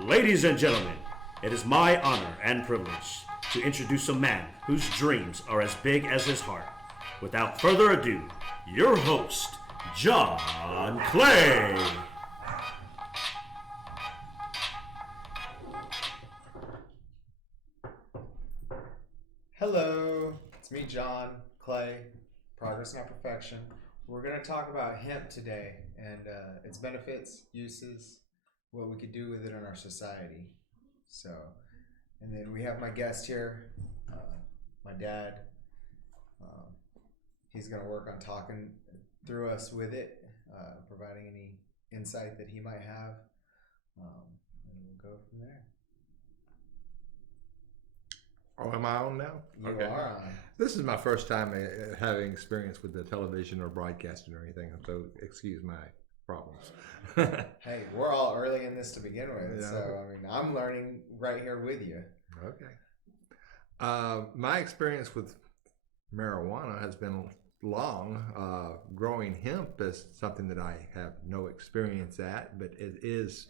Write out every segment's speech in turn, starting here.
Ladies and gentlemen, it is my honor and privilege to introduce a man whose dreams are as big as his heart. Without further ado, your host, John Clay. Hello, it's me, John Clay, Progress Not Perfection. We're going to talk about hemp today and its benefits, uses, what we could do with it in our society. And then we have my guest here, my dad. He's going to work on talking through us with it, providing any insight that he might have, and we'll go from there. Oh, am I on now? You are on. This is my first time having experience with the television or broadcasting or anything, so excuse my problems. Hey, we're all early in this to begin with, Yeah. so I mean, I'm learning right here with you. Okay. My experience with marijuana has been long. Growing hemp is something that I have no experience at, but it is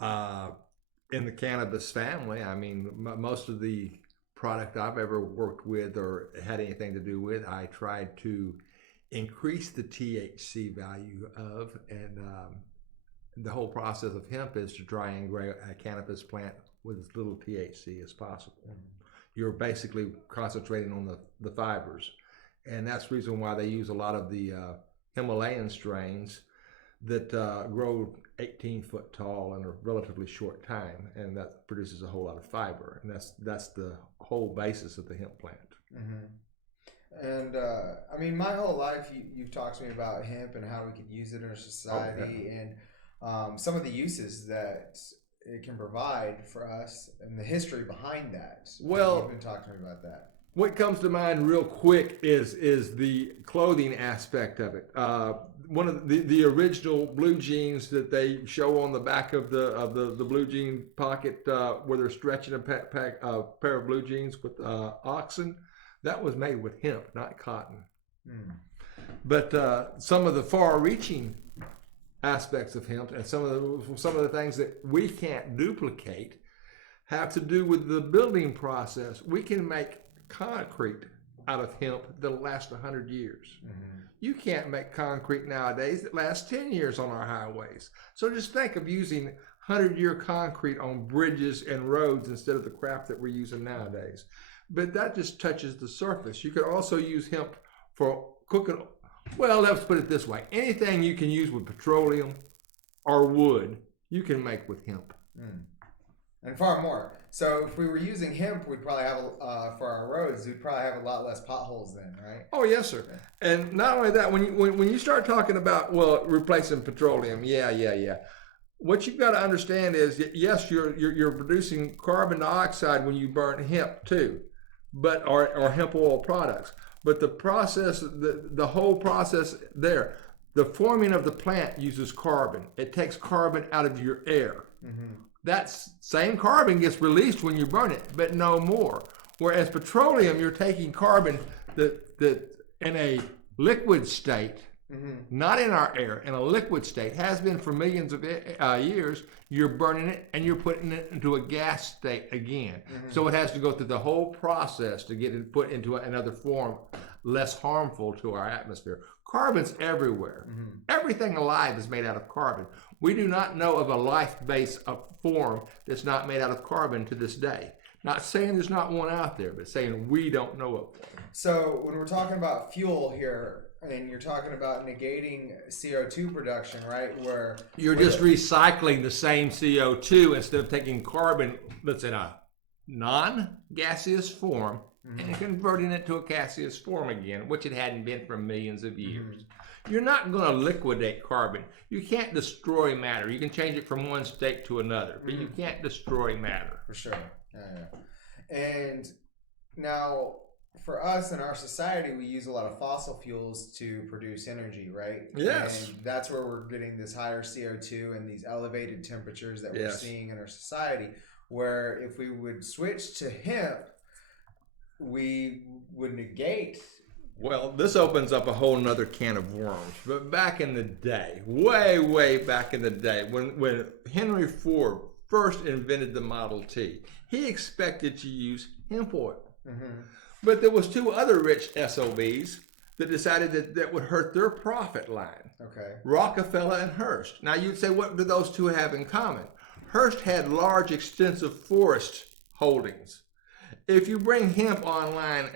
in the cannabis family. I mean, most of the product I've ever worked with or had anything to do with, I tried to increase the THC value of, and the whole process of hemp is to try and grow a cannabis plant with as little THC as possible. Mm-hmm. You're basically concentrating on the fibers, and that's the reason why they use a lot of the Himalayan strains that grow 18 foot tall in a relatively short time, and that produces a whole lot of fiber, and that's the whole basis of the hemp plant. Mm-hmm. And I mean, my whole life, you've talked to me about hemp and how we could use it in our society, and some of the uses that it can provide for us and the history behind that. Well, you've been talking to me about that. What comes to mind real quick is the clothing aspect of it. One of the original blue jeans that they show on the back of the blue jean pocket, where they're stretching a pair of blue jeans with oxen, that was made with hemp, not cotton. Mm. But some of the far-reaching aspects of hemp and some of the things that we can't duplicate have to do with the building process. We can make concrete out of hemp that'll last 100 years. Mm-hmm. You can't make concrete nowadays that lasts 10 years on our highways. So just think of using 100-year concrete on bridges and roads instead of the crap that we're using nowadays. But that just touches the surface. You could also use hemp for cooking. Well, let's put it this way. Anything you can use with petroleum or wood, you can make with hemp. Mm. And far more. So if we were using hemp, we'd probably have, for our roads, we'd probably have a lot less potholes then, right? Oh, yes, sir. And not only that, when you start talking about, well, replacing petroleum, yeah. What you've got to understand is, yes, you're producing carbon dioxide when you burn hemp too, but or hemp oil products. But the process, the whole process there, the forming of the plant uses carbon. It takes carbon out of your air. Mm-hmm. That same carbon gets released when you burn it, but no more. Whereas petroleum, you're taking carbon that in a liquid state, mm-hmm. not in our air, in a liquid state, has been for millions of years. You're burning it and you're putting it into a gas state again. Mm-hmm. So it has to go through the whole process to get it put into another form, less harmful to our atmosphere. Carbon's everywhere. Mm-hmm. Everything alive is made out of carbon. We do not know of a life-based form that's not made out of carbon to this day. Not saying there's not one out there, but saying we don't know of one. So when we're talking about fuel here, and you're talking about negating CO2 production, right? Where you're just recycling the same CO2 instead of taking carbon that's in a non-gaseous form, mm-hmm. and converting it to a gaseous form again, which it hadn't been for millions of years. Mm-hmm. You're not going to liquidate carbon. You can't destroy matter. You can change it from one state to another, but you can't destroy matter. For sure. Yeah. And now, for us in our society, we use a lot of fossil fuels to produce energy, right? Yes. And that's where we're getting this higher CO2 and these elevated temperatures that we're seeing in our society, where if we would switch to hemp, we would negate. Well, this opens up a whole nother can of worms. But back in the day, way back in the day, when Henry Ford first invented the Model T. He expected to use hemp oil. Mm-hmm. But there was two other rich SOBs that decided that would hurt their profit line. Okay. Rockefeller and Hearst. Now you'd say, what do those two have in common? Hearst had large, extensive forest holdings. If you bring hemp online,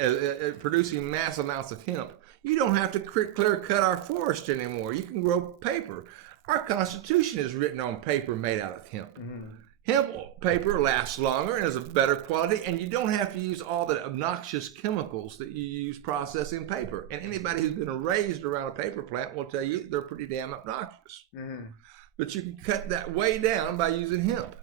producing mass amounts of hemp, you don't have to clear cut our forest anymore. You can grow paper. Our Constitution is written on paper made out of hemp. Mm-hmm. Hemp paper lasts longer and is of better quality, and you don't have to use all the obnoxious chemicals that you use processing paper. And anybody who's been raised around a paper plant will tell you they're pretty damn obnoxious. Mm-hmm. But you can cut that way down by using hemp.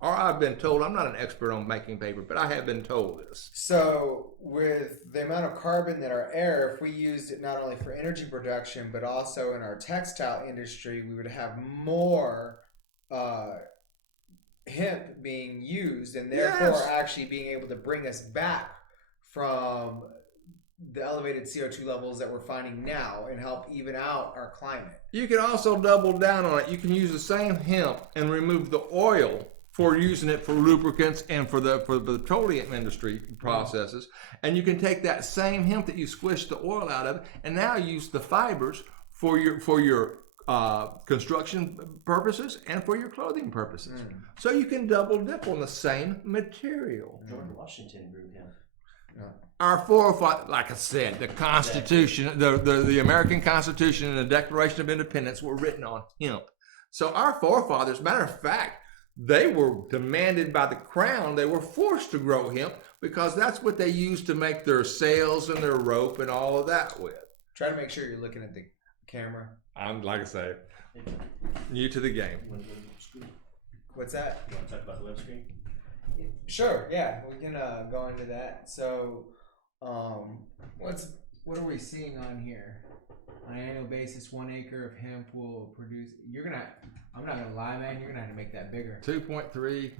Or I've been told, I'm not an expert on making paper, but I have been told this. So with the amount of carbon that our air, if we used it not only for energy production, but also in our textile industry, we would have more hemp being used, and therefore actually being able to bring us back from the elevated CO2 levels that we're finding now and help even out our climate. You can also double down on it. You can use the same hemp and remove the oil for using it for lubricants and for the petroleum industry processes. And you can take that same hemp that you squished the oil out of and now use the fibers for your construction purposes and for your clothing purposes. So you can double dip on the same material. George Washington grew hemp. Our forefathers, like I said, the Constitution, the American Constitution and the Declaration of Independence were written on hemp. So our forefathers, matter of fact, they were demanded by the crown. They were forced to grow hemp because that's what they used to make their sails and their rope and all of that with. Try to make sure you're looking at the camera. I'm, like I say, new to the game. What's that? You want to talk about the web screen? Sure, yeah, we can go into that. So, what are we seeing on here? On an annual basis, 1 acre of hemp will produce. I'm not gonna lie, man. You're gonna have to make that bigger. 2.3.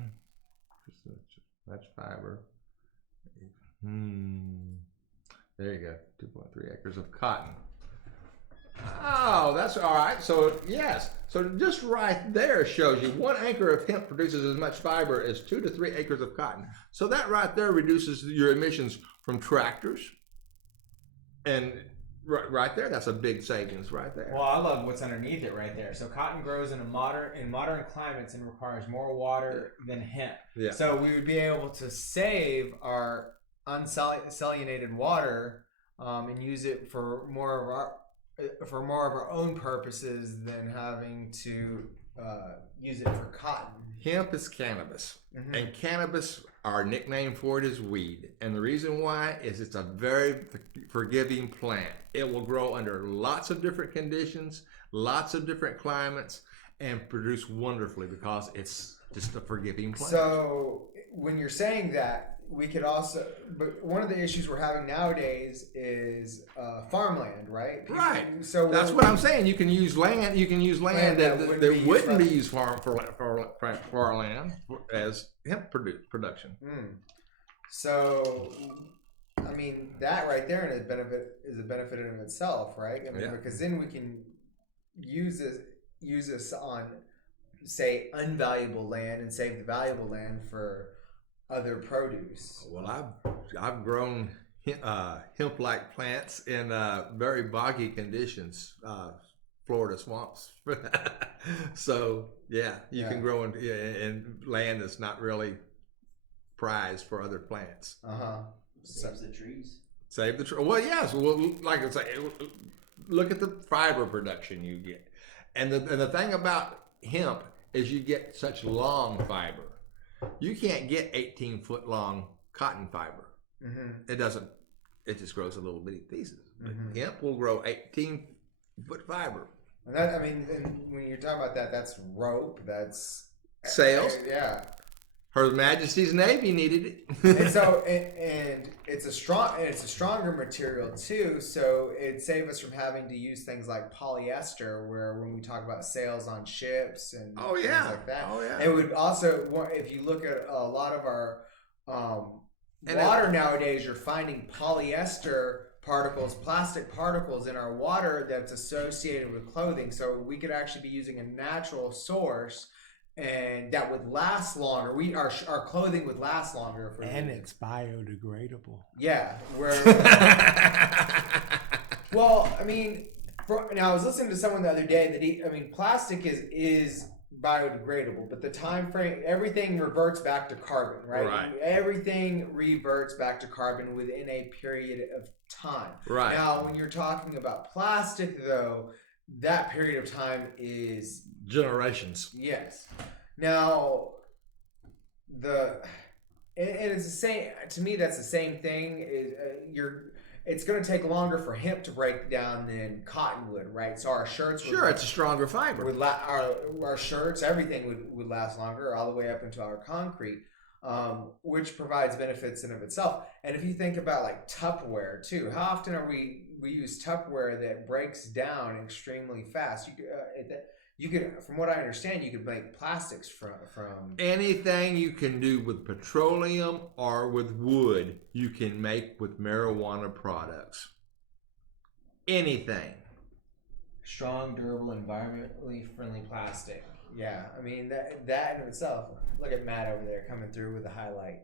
That's fiber. There you go. 2.3 acres of cotton. Oh, that's all right. So yes, so just right there shows you 1 acre of hemp produces as much fiber as 2 to 3 acres of cotton. So that right there reduces your emissions from tractors, and right there, that's a big savings right there. Well, I love what's underneath it right there. So cotton grows in modern climates and requires more water than hemp. Yeah. So we would be able to save our unsalinated water and use it for more of our own purposes than having to use it for cotton. Hemp is cannabis, and cannabis, our nickname for it is weed. And the reason why is it's a very forgiving plant. It will grow under lots of different conditions, lots of different climates, and produce wonderfully because it's just a forgiving plant. So when you're saying that, we could also, but one of the issues we're having nowadays is farmland, right? Right. So that's what I'm saying. You can use land. You can use land that wouldn't be used for land as hemp production. So, I mean, that right there is a benefit in itself, right? I mean, because then we can use this on, say, unvaluable land and save the valuable land for other produce. Well, I've grown hemp-like plants in very boggy conditions, Florida swamps. So yeah, you can grow in land that's not really prized for other plants. Saves the trees. Save the tree. Well, yes. Well, like I say, look at the fiber production you get, and the thing about hemp is you get such long fiber. You can't get 18-foot long cotton fiber. It doesn't. It just grows in little bitty pieces. Hemp will grow 18-foot fiber. And that, I mean, and when you're talking about that, that's rope. That's sails. Yeah. Her Majesty's Navy needed it. And so, and it's a stronger material too. So it saves us from having to use things like polyester, where when we talk about sails on ships and things like that. It would also, if you look at a lot of our water nowadays, you're finding polyester particles, plastic particles in our water that's associated with clothing. So we could actually be using a natural source and that would last longer. Our clothing would last longer. And it's biodegradable. Yeah. Well, I mean, now I was listening to someone the other day that plastic is biodegradable, but the time frame, everything reverts back to carbon, right? Right. Everything reverts back to carbon within a period of time. Right. Now, when you're talking about plastic, though, that period of time is generations. Yes. Now, and it's the same. To me, that's the same thing. It's going to take longer for hemp to break down than cotton would, right? So our shirts it's a stronger fiber. Our shirts, everything would last longer, all the way up into our concrete, which provides benefits in of itself. And if you think about like Tupperware too, how often are we use Tupperware that breaks down extremely fast? You could, from what I understand, you could make plastics from anything you can do with petroleum or with wood, you can make with marijuana products. Anything. Strong, durable, environmentally friendly plastic. Yeah, I mean that in itself. Look at Matt over there coming through with the highlight.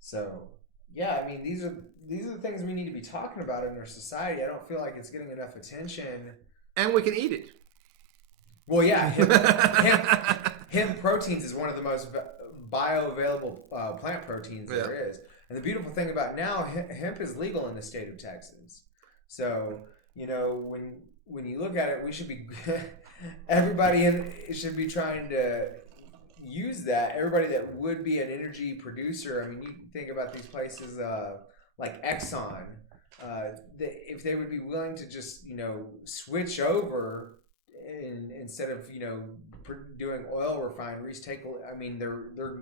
So yeah, I mean these are the things we need to be talking about in our society. I don't feel like it's getting enough attention. And we can eat it. Well, yeah, hemp proteins is one of the most bioavailable plant proteins there is. And the beautiful thing about now, hemp is legal in the state of Texas. So, when you look at it, we should be everybody should be trying to use that. Everybody that would be an energy producer. I mean, you think about these places like Exxon. If they would be willing to just switch over. Instead of doing oil refineries,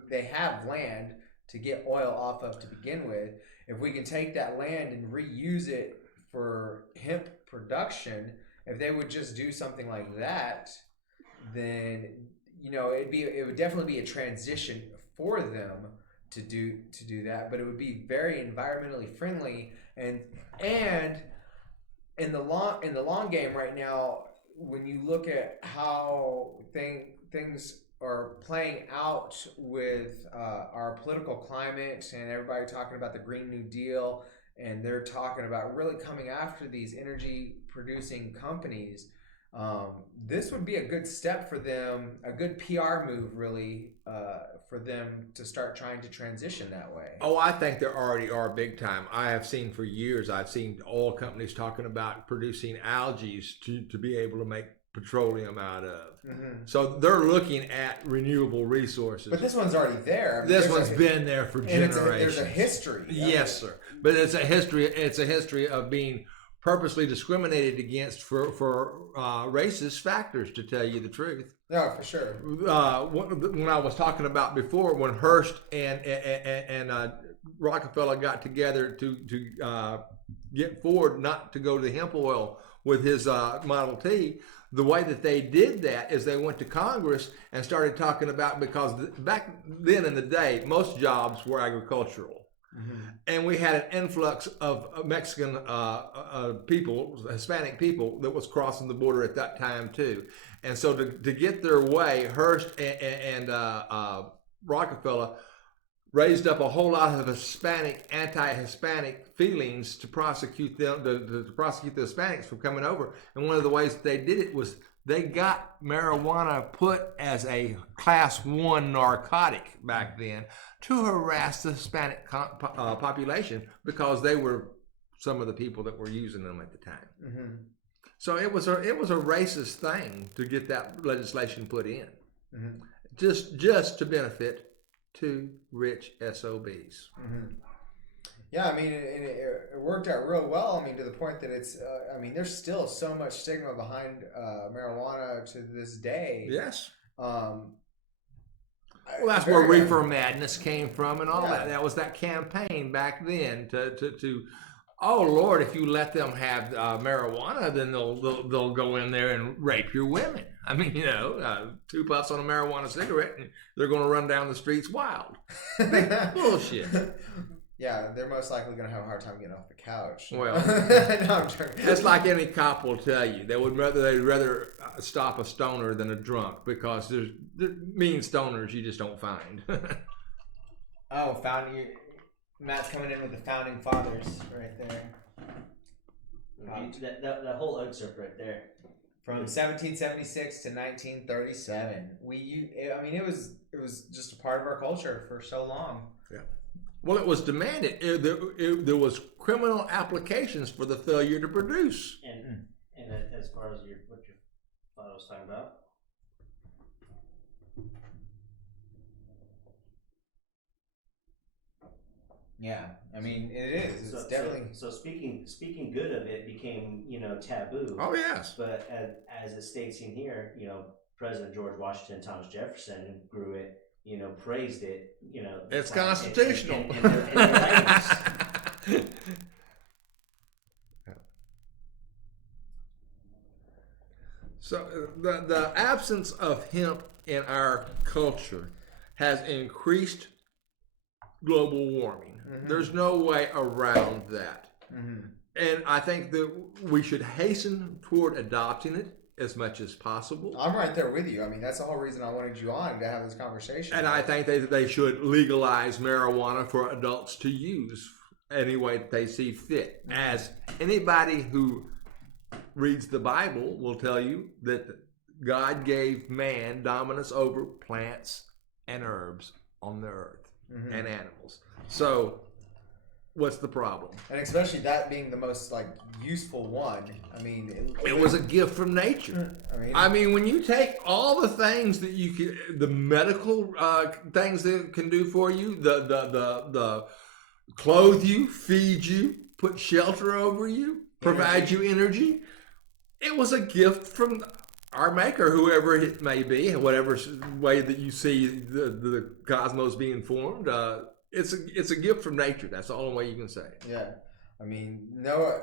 they have land to get oil off of to begin with. If we can take that land and reuse it for hemp production, if they would just do something like that, then it would definitely be a transition for them to do that. But it would be very environmentally friendly and in the long game right now. When you look at how things are playing out with our political climate and everybody talking about the Green New Deal, and they're talking about really coming after these energy producing companies, this would be a good step for them, a good PR move really for them to start trying to transition that way. Oh, I think there already are big time. I have seen for years, I've seen oil companies talking about producing algae to be able to make petroleum out of. Mm-hmm. So they're looking at renewable resources. But this one's already there. This one's been there for generations. There's a history. Yes, sir. But it's a history. It's a history of being purposely discriminated against for racist factors, to tell you the truth. No, for sure. When I was talking about before, when Hearst and Rockefeller got together to get Ford not to go to the hemp oil with his Model T, the way that they did that is they went to Congress and started talking about, because back then in the day, most jobs were agricultural. Mm-hmm. And we had an influx of Mexican people, Hispanic people, that was crossing the border at that time too. And so to get their way, Hearst and Rockefeller raised up a whole lot of anti-Hispanic feelings to prosecute them, to prosecute the Hispanics from coming over. And one of the ways they did it was they got marijuana put as a class 1 narcotic back then to harass the Hispanic population, because they were some of the people that were using them at the time. Mm-hmm. So it was a racist thing to get that legislation put in, mm-hmm. just to benefit two rich SOBs. Mm-hmm. Yeah, I mean, it worked out real well. I mean, to the point that it's, there's still so much stigma behind marijuana to this day. Yes. Well, that's where Reefer Madness came from and all that. That was that campaign back then to oh Lord, if you let them have marijuana, then they'll go in there and rape your women. I mean, 2 puffs on a marijuana cigarette and they're going to run down the streets wild. Bullshit. Yeah, they're most likely going to have a hard time getting off the couch. Well, no, I'm joking. it's like any cop will tell you. They'd rather stop a stoner than a drunk, because there's mean stoners you just don't find. Oh, Matt's coming in with the founding fathers right there. That whole excerpt right there. From 1776 to 1937. It was just a part of our culture for so long. Yeah. Well, it was demanded. There was criminal applications for the failure to produce. And as far as what you thought I was talking about. Yeah, I mean it is. It's definitely. So speaking good of it became taboo. Oh yes. But as it states in here, President George Washington, Thomas Jefferson grew it. Praised it. It's constitutional. In their writings. So the absence of hemp in our culture has increased global warming. Mm-hmm. There's no way around that. Mm-hmm. And I think that we should hasten toward adopting it as much as possible. I'm right there with you. I mean, that's the whole reason I wanted you on, to have this conversation. And I think they should legalize marijuana for adults to use any way that they see fit. As anybody who reads the Bible will tell you, that God gave man dominance over plants and herbs on the earth, Mm-hmm. and animals. So what's the problem? And especially that being the most useful one. I mean, It was a gift from nature. I mean, when you take all the things that you can, the medical things that it can do for you, the clothe you, feed you, put shelter over you, provide you energy, it was a gift from our maker, whoever it may be, whatever way that you see the cosmos being formed. It's a gift from nature. That's the only way you can say it. Yeah, I mean, no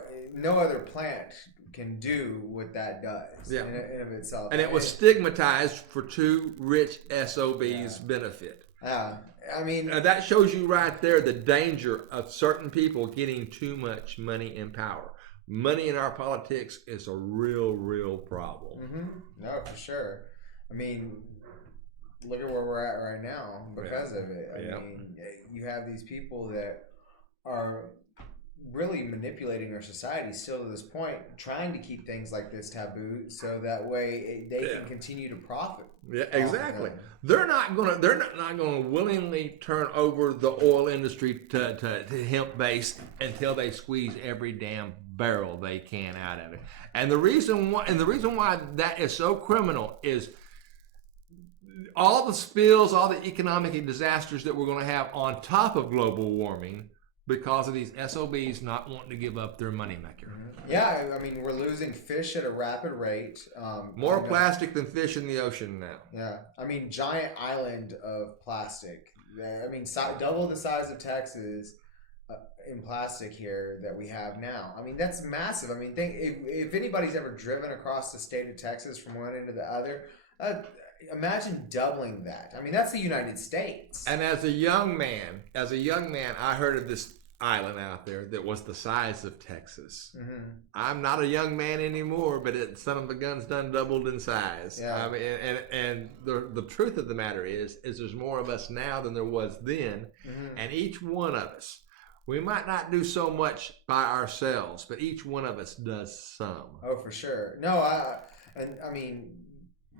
other plant can do what that does. Yeah. in of itself. And it was stigmatized for two rich SOBs' benefit. Yeah, I mean, That shows you right there the danger of certain people getting too much money and power. Money in our politics is a real problem. Mm-hmm. No, for sure. I mean, look at where we're at right now because of it. I mean, you have these people that are really manipulating our society still to this point, trying to keep things like this taboo, so that way they can continue to profit. Yeah, exactly. They're not gonna willingly turn over the oil industry to hemp based until they squeeze every damn barrel they can out of it. And the reason why that is so criminal is all the spills, all the economic disasters that we're going to have on top of global warming, because of these SOBs not wanting to give up their moneymaker. Yeah, I mean, we're losing fish at a rapid rate. More plastic than fish in the ocean now. Yeah, I mean, giant island of plastic. I mean, double the size of Texas in plastic here that we have now. I mean, that's massive. I mean, if anybody's ever driven across the state of Texas from one end to the other, imagine doubling that. I mean, that's the United States. And as a young man, I heard of this island out there that was the size of Texas. Mm-hmm. I'm not a young man anymore, but son of a gun's done doubled in size. Yeah. I mean, and the truth of the matter is there's more of us now than there was then, and each one of us, we might not do so much by ourselves, but each one of us does some. Oh, for sure. No, I mean,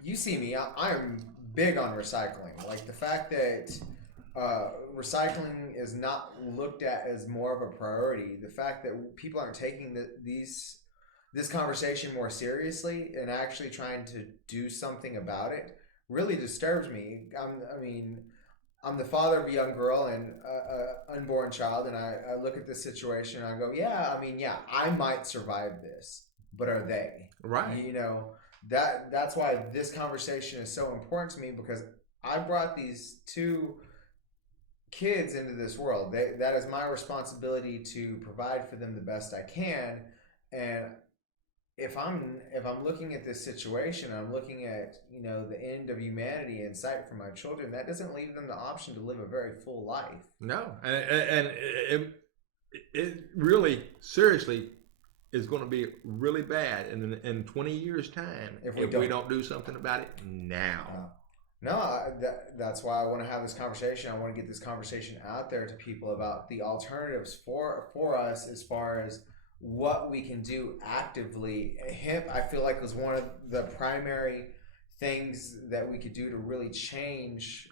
you see me, I'm big on recycling. Like the fact that recycling is not looked at as more of a priority, the fact that people aren't taking this conversation more seriously and actually trying to do something about it really disturbs me. I'm the father of a young girl and an unborn child, and I look at this situation and I go, I might survive this, but are they? Right. You know, that's why this conversation is so important to me, because I brought these two kids into this world. That is my responsibility to provide for them the best I can, and if I'm looking at this situation, I'm looking at the end of humanity in sight for my children. That doesn't leave them the option to live a very full life. No, and it really seriously is going to be really bad in 20 years time if we don't do something about it now. That's why I want to have this conversation. I want to get this conversation out there to people about the alternatives for us as far as what we can do actively. Hemp, I feel like, was one of the primary things that we could do to really change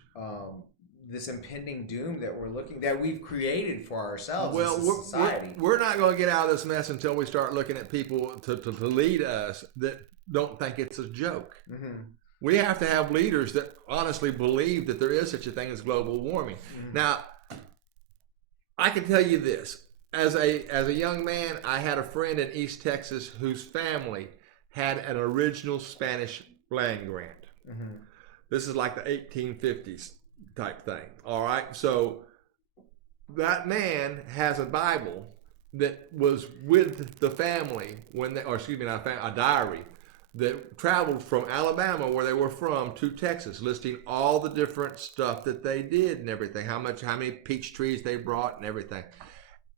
this impending doom that we've created for ourselves as a society. We're not going to get out of this mess until we start looking at people to lead us that don't think it's a joke. Mm-hmm. We have to have leaders that honestly believe that there is such a thing as global warming. Mm-hmm. Now, I can tell you this. As a young man, I had a friend in East Texas whose family had an original Spanish land grant. Mm-hmm. This is like the 1850s type thing. All right. So that man has a Bible that was with the family a diary that traveled from Alabama, where they were from, to Texas, listing all the different stuff that they did and everything, how many peach trees they brought and everything.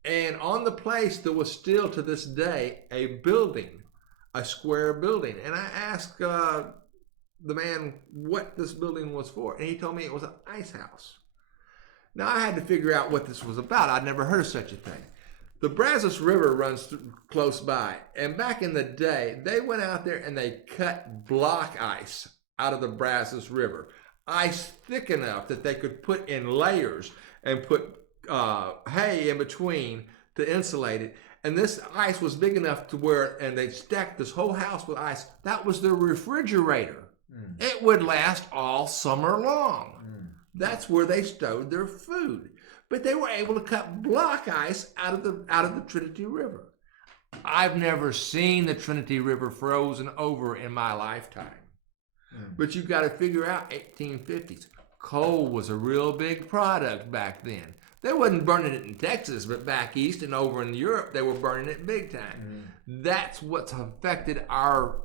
And on the place, there was still to this day a building, a square building. And I asked the man what this building was for, and he told me it was an ice house. Now, I had to figure out what this was about. I'd never heard of such a thing. The Brazos River runs close by, and back in the day, they went out there and they cut block ice out of the Brazos River. Ice thick enough that they could put in layers and put hay in between to insulate it. And this ice was big enough to where, and they stacked this whole house with ice. That was their refrigerator. Mm. It would last all summer long. Mm. That's where they stowed their food. But they were able to cut block ice out of the Trinity River. I've never seen the Trinity River frozen over in my lifetime. Mm. But you've got to figure out 1850s. Coal was a real big product back then. They wasn't burning it in Texas, but back east and over in Europe, they were burning it big time. Mm. That's what's affected our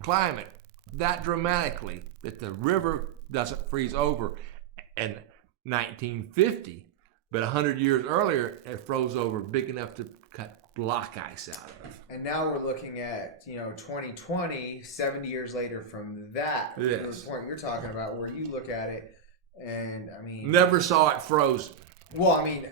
climate that dramatically, that the river doesn't freeze over. In 1950, but 100 years earlier, it froze over big enough to cut block ice out of. And now we're looking at 2020, 70 years later from that. Yes. The point you're talking about, where you look at it, and I mean, never saw it frozen. Well, I mean,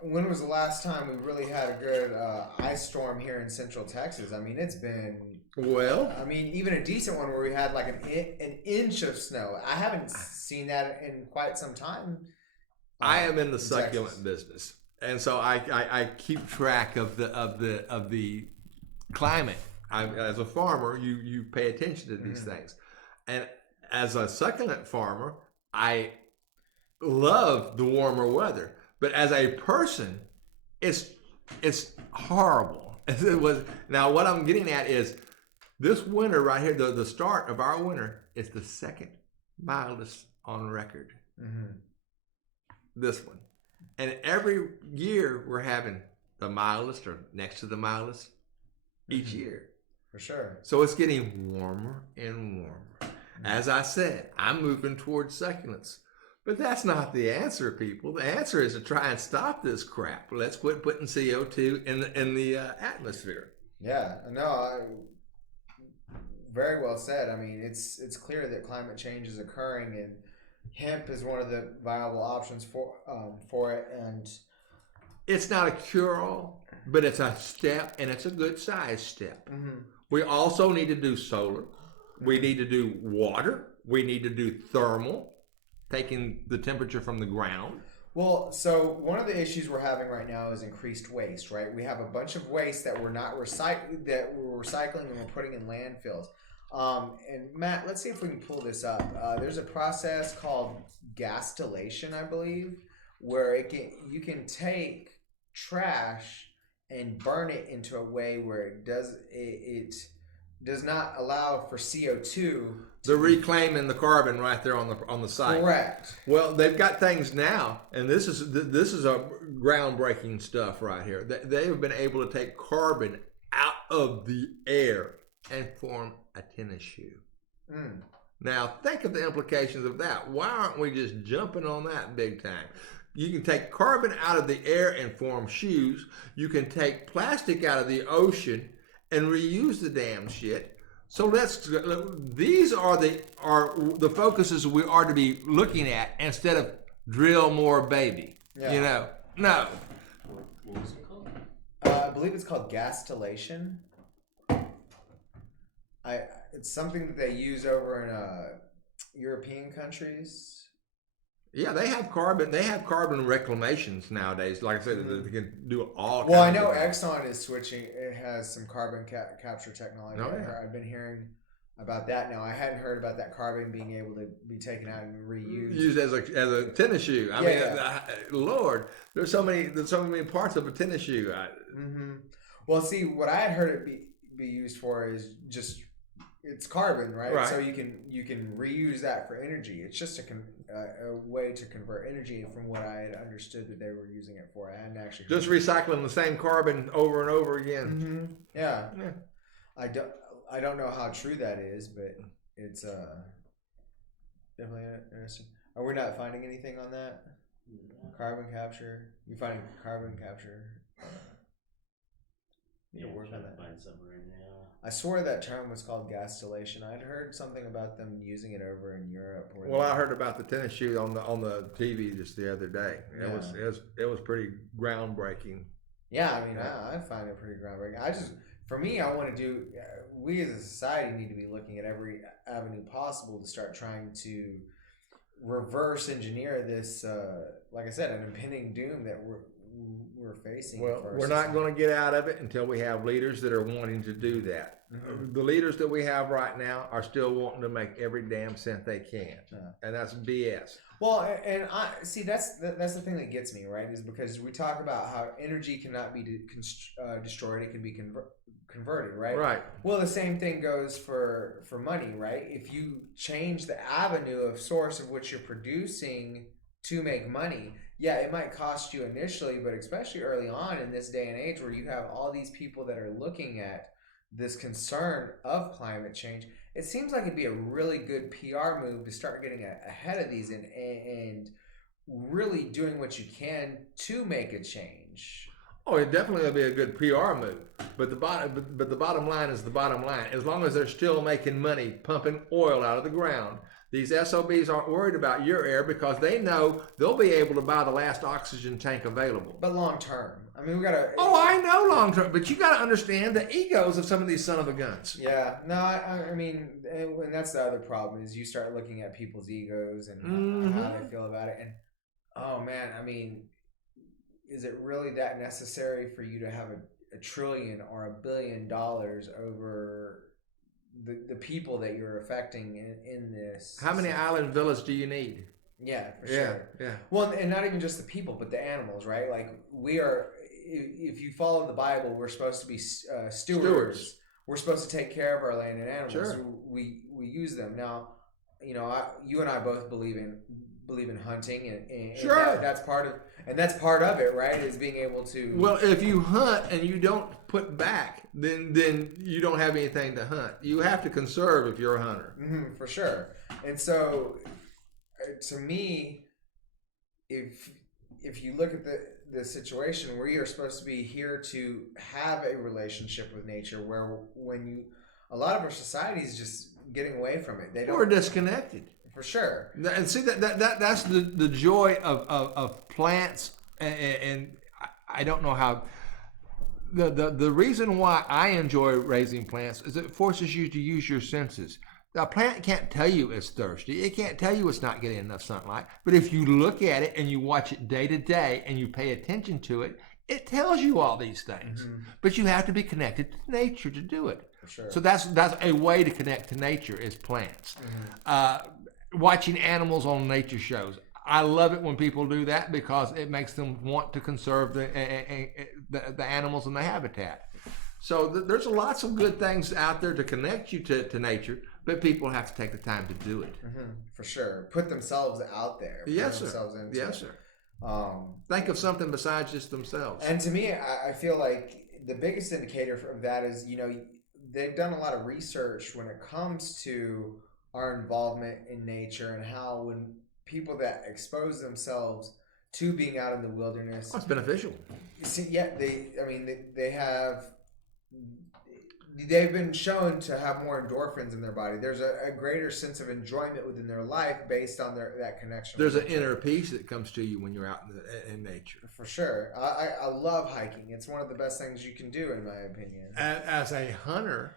when was the last time we really had a good ice storm here in Central Texas? I mean, it's been even a decent one where we had like an inch of snow. I haven't seen that in quite some time. I am in the succulent business, and so I keep track of the climate. As a farmer, you pay attention to these things, and as a succulent farmer, I love the warmer weather. But as a person, it's horrible. Now, what I'm getting at is this winter right here, the start of our winter, is the second mildest on record. Mm-hmm. This one. And every year we're having the mildest or next to the mildest each year. For sure. So it's getting warmer and warmer. Mm-hmm. As I said, I'm moving towards succulents. But that's not the answer, people. The answer is to try and stop this crap. Let's quit putting CO2 in the atmosphere. Yeah, no, very well said. I mean, it's clear that climate change is occurring, and hemp is one of the viable options for it. And it's not a cure-all, but it's a step, and it's a good size step. Mm-hmm. We also need to do solar. We need to do water. We need to do thermal, taking the temperature from the ground. Well, so one of the issues we're having right now is increased waste, right? We have a bunch of waste that we're recycling and we're putting in landfills. And Matt, let's see if we can pull this up. There's a process called gasillation, I believe, where you can take trash and burn it into a way where it does not allow for CO2. They're reclaiming the carbon right there on the site. Correct. Well, they've got things now, and this is a groundbreaking stuff right here. They have been able to take carbon out of the air and form a tennis shoe. Now, think of the implications of that. Why aren't we just jumping on that big time? You can take carbon out of the air and form shoes. You can take plastic out of the ocean and reuse the damn shit. So these are the focuses we are to be looking at instead of drill more baby. Yeah. No. What was it called? I believe it's called gastellation. It's something that they use over in European countries. Yeah, they have carbon. They have carbon reclamations nowadays. Like I said, they can do all. Well, I kinds know of things. Exxon is switching. It has some carbon capture technology. Oh, yeah. I've been hearing about that now. I hadn't heard about that carbon being able to be taken out and reused. Used as a tennis shoe. I mean, Lord, there's so many parts of a tennis shoe. Well, see, what I had heard it be used for is just it's carbon, right? So you can reuse that for energy. It's just a way to convert energy from what I had understood that they were using it for. I hadn't actually Just recycling the same carbon over and over again. Yeah. I don't know how true that is, but it's definitely interesting. Are we not finding anything on that? Carbon capture. You finding carbon capture? Yeah, we're working on trying to that. find something right now. I swore that term was called gastellation. I'd heard something about them using it over in Europe. Well, I heard about the tennis shoe on the TV just the other day. It was pretty groundbreaking. Yeah, I mean, I find it pretty groundbreaking. For me, I want to do. We as a society need to be looking at every avenue possible to start trying to reverse engineer this. Like I said, an impending doom that we're facing. Well, we're not going to get out of it until we have leaders that are wanting to do that. The leaders that we have right now are still wanting to make every damn cent they can, and that's BS. Well, and I see that's the thing that gets me, right? Is because we talk about how energy cannot be destroyed; it can be converted, right? Right. Well, the same thing goes for money, right? If you change the avenue of source of which you're producing to make money, yeah, it might cost you initially, but especially early on in this day and age where you have all these people that are looking at this concern of climate change, it seems like it'd be a really good PR move to start getting ahead of these and really doing what you can to make a change. Oh, it definitely will be a good PR move. But the bottom line is the bottom line. As long as they're still making money pumping oil out of the ground, these SOBs aren't worried about your air because they know they'll be able to buy the last oxygen tank available. But long term, I mean, we gotta. Oh, I know long term, but you got to understand the egos of some of these son of a guns. Yeah, no, I mean, and that's the other problem is you start looking at people's egos and how they feel about it, and oh man, I mean, is it really that necessary for you to have a trillion or $1 billion over the people that you're affecting in this? How many island villas do you need? Yeah, for sure. Yeah. Well, and not even just the people, but the animals, right? Like we are. If you follow the Bible, we're supposed to be stewards. We're supposed to take care of our land and animals. Sure. So we use them. Now, you know, you and I both believe in hunting, and sure, that's part of it, right? Is being able to. Well, if you hunt and you don't put back, then you don't have anything to hunt. You have to conserve if you're a hunter. For sure. And so, to me, if you look at the situation where you're supposed to be here to have a relationship with nature, where a lot of our society is just getting away from it. We're disconnected. For sure. And see that's the joy of plants, and I don't know how. The reason why I enjoy raising plants is it forces you to use your senses. A plant can't tell you it's thirsty. It can't tell you it's not getting enough sunlight. But if you look at it and you watch it day to day and you pay attention to it, it tells you all these things. But you have to be connected to nature to do it. For sure. So that's a way to connect to nature is plants. Watching animals on nature shows. I love it when people do that because it makes them want to conserve the animals in the habitat. So there's lots of good things out there to connect you to nature, but people have to take the time to do it. For sure. Put themselves out there. Yes, sir. Yes, sir. Think of something besides just themselves. And to me, I feel like the biggest indicator of that is, they've done a lot of research when it comes to our involvement in nature and how when people that expose themselves to being out in the wilderness, Oh, it's beneficial. see, yeah, they've been shown to have more endorphins in their body. There's a greater sense of enjoyment within their life based on that connection. There's an inner peace that comes to you when you're out in nature. For sure. I love hiking. It's one of the best things you can do, in my opinion. As a hunter,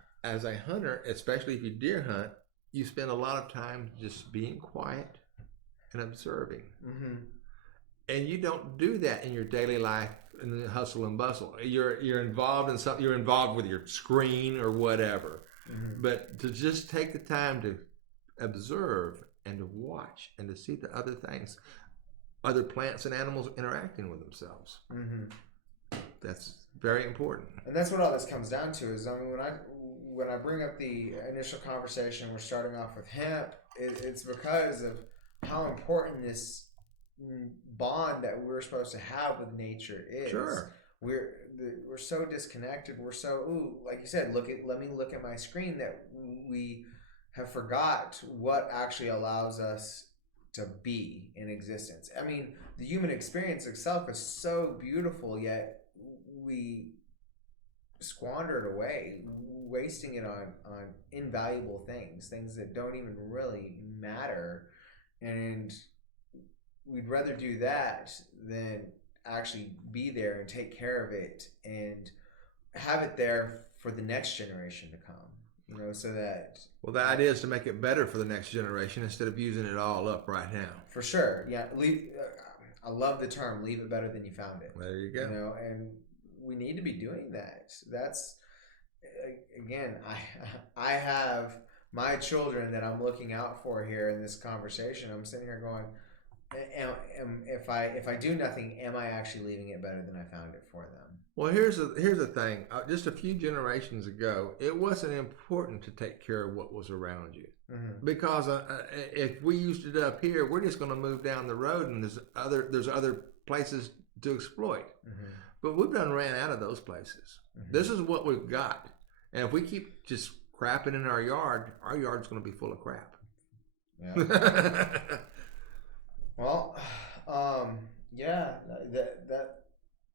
especially if you deer hunt, you spend a lot of time just being quiet and observing. Mm-hmm. And you don't do that in your daily life in the hustle and bustle. You're involved in something. You're involved with your screen or whatever. Mm-hmm. But to just take the time to observe and to watch and to see the other things, other plants and animals interacting with themselves. Mm-hmm. That's very important. And that's what all this comes down to. Is when I bring up the initial conversation, we're starting off with hemp. It's because of how important this bond that we're supposed to have with nature is. Sure. We're so disconnected. We're so like you said. Let me look at my screen, that we have forgot what actually allows us to be in existence. I mean, the human experience itself is so beautiful, yet we squander it away, wasting it on invaluable things that don't even really matter. And we'd rather do that than actually be there and take care of it and have it there for the next generation to come, so that... Well, the idea is to make it better for the next generation instead of using it all up right now. For sure. Yeah. I love the term, leave it better than you found it. There you go. And we need to be doing that. That's, again, I have my children that I'm looking out for here in this conversation. I'm sitting here going, if I do nothing, am I actually leaving it better than I found it for them? Well, here's the thing. Just a few generations ago, it wasn't important to take care of what was around you. Mm-hmm. Because if we used it up here, we're just going to move down the road, and there's other places to exploit. Mm-hmm. But we've done ran out of those places. Mm-hmm. This is what we've got, and if we keep just crapping in our yard's going to be full of crap. Yeah. Well, yeah,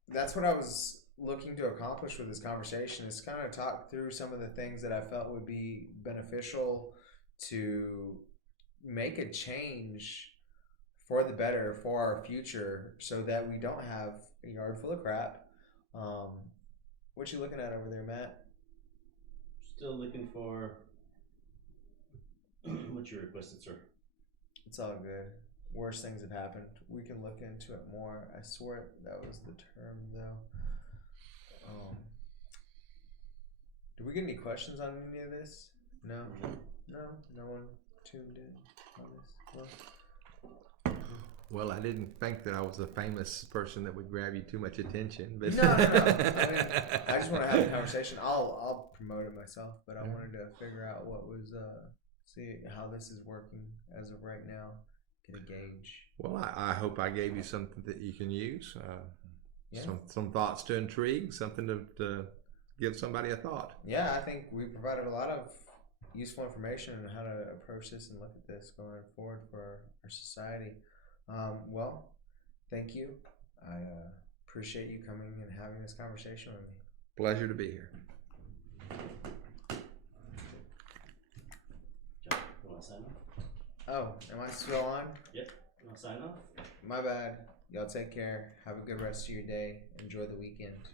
that's what I was looking to accomplish with this conversation, is kind of talk through some of the things that I felt would be beneficial to make a change for the better for our future, so that we don't have a yard full of crap. What you looking at over there, Matt? Still looking for what you requested, sir. It's all good. Worse things have happened. We can look into it more. I swear that was the term, though. Did we get any questions on any of this? No? No one tuned in on this? Well, I didn't think that I was a famous person that would grab you too much attention. But No. I just want to have a conversation. I'll promote it myself, but I wanted to figure out what was, see how this is working as of right now. Get a gauge. Well, I hope I gave you something that you can use. Yeah. Some thoughts to intrigue, something to give somebody a thought. Yeah, I think we provided a lot of useful information on how to approach this and look at this going forward for our society. Well, thank you. I appreciate you coming and having this conversation with me. Pleasure to be here. John, you want to sign off? Oh, am I still on? Yep. You want to sign off? My bad. Y'all take care. Have a good rest of your day. Enjoy the weekend.